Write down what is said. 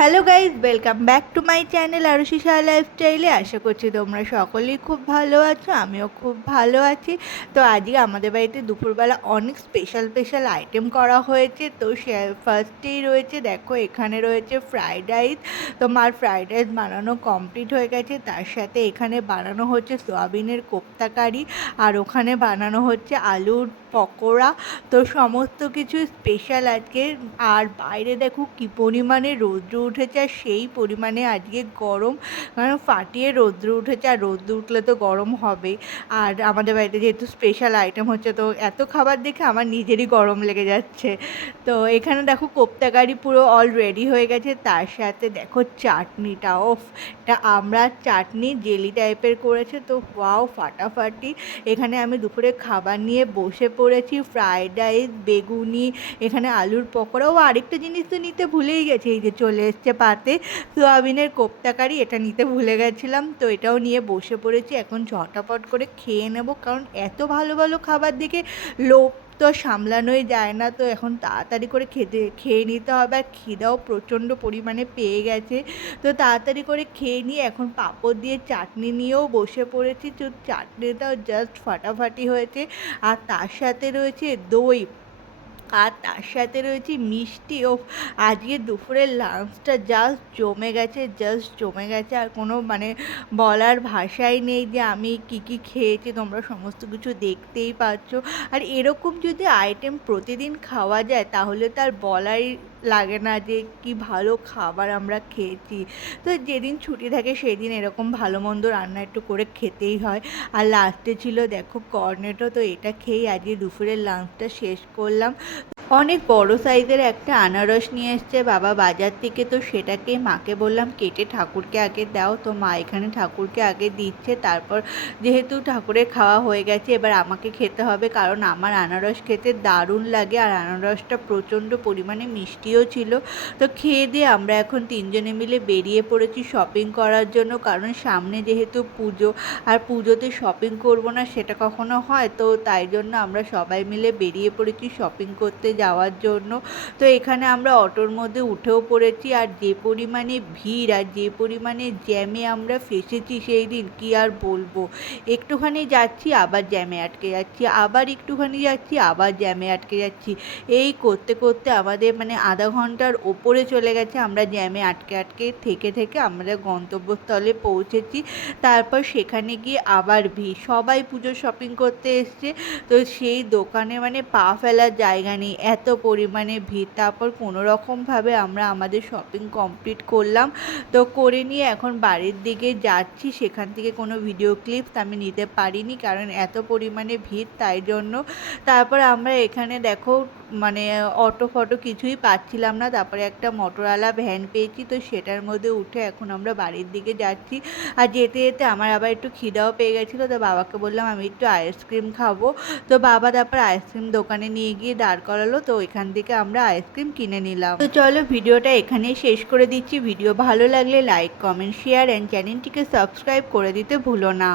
Hello guys, welcome back to my channel Arushi Shah লাইফস্টাইলে। আশা করছি তোমরা সকলেই খুব ভালো আছো, আমিও খুব ভালো আছি। তো আজকে আমাদের বাড়িতে দুপুরবেলা অনেক স্পেশাল আইটেম করা হয়েছে। তো সে ফার্স্টেই রয়েছে, দেখো এখানে রয়েছে ফ্রাইড রাইস। তো মার ফ্রাইড রাইস বানানো কমপ্লিট হয়ে গেছে। তার সাথে এখানে বানানো হচ্ছে সোয়াবিনের কোপ্তা কারি, আর ওখানে বানানো হচ্ছে আলুর পকোড়া। তো সমস্ত কিছু স্পেশাল আজকে। আর বাইরে দেখো কী পরিমাণে রৌদ্র উঠেছে, আর সেই পরিমাণে আজকে গরম, কারণ ফাটিয়ে রৌদ্র উঠেছে, আর রৌদ্র উঠলে তো গরম হবেই। আর আমাদের বাড়িতে যেহেতু স্পেশাল আইটেম হচ্ছে, তো এত খাবার দেখে আমার নিজেরই গরম লেগে যাচ্ছে। তো এখানে দেখো কোপ্তা কারি পুরো অল রেডি হয়ে গেছে। তার সাথে দেখো চাটনিটা, এটা আমরা চাটনি জেলি টাইপের করেছে, তো ওয়াও ফাটাফাটি। এখানে আমি দুপুরে খাবার নিয়ে বসে পড়েছি, ফ্রাইড রাইস, বেগুনি, এখানে আলুর পকোড়া। ও আরেকটা জিনিস তো নিতে ভুলেই গেছি, এই যে চলে এসছে পাতে সোয়াবিনের কোপ্তা কারি, এটা নিতে ভুলে গেছিলাম। তো এটাও নিয়ে বসে পড়েছি, এখন ঝটাপট করে খেয়ে নেব, কারণ এত ভালো ভালো খাবার দেখে লোভ তো সামলানোই যায় না। তো এখন তাড়াতাড়ি করে খেয়ে নিতে হবে, আর খিদাও প্রচণ্ড পরিমাণে পেয়ে গেছে। তো তাড়াতাড়ি করে খেয়ে নিয়ে এখন পাঁপড় দিয়ে চাটনি নিয়েও বসে পড়েছি। তো চাটনিটাও জাস্ট ফাটাফাটি হয়েছে, আর তার সাথে রয়েছে দই, আর তার সাথে রয়েছে মিষ্টি। ও আজকে দুপুরের লাঞ্চটা জাস্ট জমে গেছে, আর কোনো বলার ভাষাই নেই যে আমি কি খেয়েছি। তোমরা সমস্ত কিছু দেখতেই পাচ্ছ। আর এরকম যদি আইটেম প্রতিদিন খাওয়া যায় তাহলে তার বলাই লাগে না যে কি ভালো খাবার আমরা খেয়েছি। তো যেদিন ছুটি থাকে সেদিন এরকম ভালো মন্দ রান্না একটু করে খেতেই হয়। আর লাস্টে ছিল দেখো কর্নেটো, তো এটা খেয়েই আজকে দুপুরের লাঞ্চটা শেষ করলাম। অনেক বড় সাইজের একটা আনারস নিয়ে এসছে বাবা বাজার থেকে, তো সেটাকে মাকে বললাম কেটে ঠাকুরকে আগে দাও। তো মা এখানে ঠাকুরকে আগে দিচ্ছে, তারপর যেহেতু ঠাকুরের খাওয়া হয়ে গেছে এবার আমাকে খেতে হবে, কারণ আমার আনারস খেতে দারুণ লাগে, আর আনারসটা প্রচণ্ড পরিমাণে মিষ্টিও ছিল। তো খেয়ে দিয়ে আমরা এখন তিনজনে মিলে বেরিয়ে পড়েছি শপিং করার জন্য, কারণ সামনে যেহেতু পুজো, আর পুজোতে শপিং করব না সেটা কখনো হয়। তো তাই জন্য আমরা সবাই মিলে বেরিয়ে পড়েছি শপিং করতে যাওয়ার জন্য। তো এখানে আমরা অটোর মধ্যে উঠেও পড়েছি, আর যে পরিমাণে ভিড় আর যে পরিমাণে জ্যামে আমরা ফেসেছি সেই দিন কি আর বলবো। একটুখানি যাচ্ছি আবার জ্যামে আটকে যাচ্ছি, আবার একটুখানি যাচ্ছি আবার জ্যামে আটকে যাচ্ছি। এই করতে করতে আমাদের আধা ঘন্টার ওপরে চলে গেছে, আমরা জ্যামে আটকে আটকে থেকে আমরা গন্তব্যস্থলে পৌঁছেছি। তারপর সেখানে গিয়ে আবার ভিড়, সবাই পুজোর শপিং করতে এসছে। তো সেই দোকানে পা ফেলার জায়গা নেই, এত পরিমাণে ভিড়। তারপর কোনো রকমভাবে আমরা আমাদের শপিং কমপ্লিট করলাম। তো করে নিয়ে এখন বাড়ির দিকে যাচ্ছি। সেখান থেকে কোনো ভিডিও ক্লিপস আমি নিতে পারিনি, কারণ এত পরিমাণে ভিড়, তাই জন্য। তারপর আমরা এখানে দেখো অটো ফটো কিছুই পাচ্ছিলাম না, তারপরে একটা মোটরওয়ালা ভ্যান পেয়েছি, তো সেটার মধ্যে উঠে এখন আমরা বাড়ির দিকে যাচ্ছি। আর যেতে যেতে আমার আবার একটু খিদাও পেয়ে গেছিলো, তো বাবাকে বললাম আমি একটু আইসক্রিম খাবো। তো বাবা তারপর আইসক্রিম দোকানে নিয়ে গিয়ে দাঁড় করালো, তো এখান থেকে আমরা আইসক্রিম কিনে নিলাম। তো চলো ভিডিওটা এখানেই শেষ করে দিচ্ছি। ভিডিও ভালো লাগলে লাইক, কমেন্ট, শেয়ার অ্যান্ড চ্যানেলটিকে সাবস্ক্রাইব করে দিতে ভুলো না।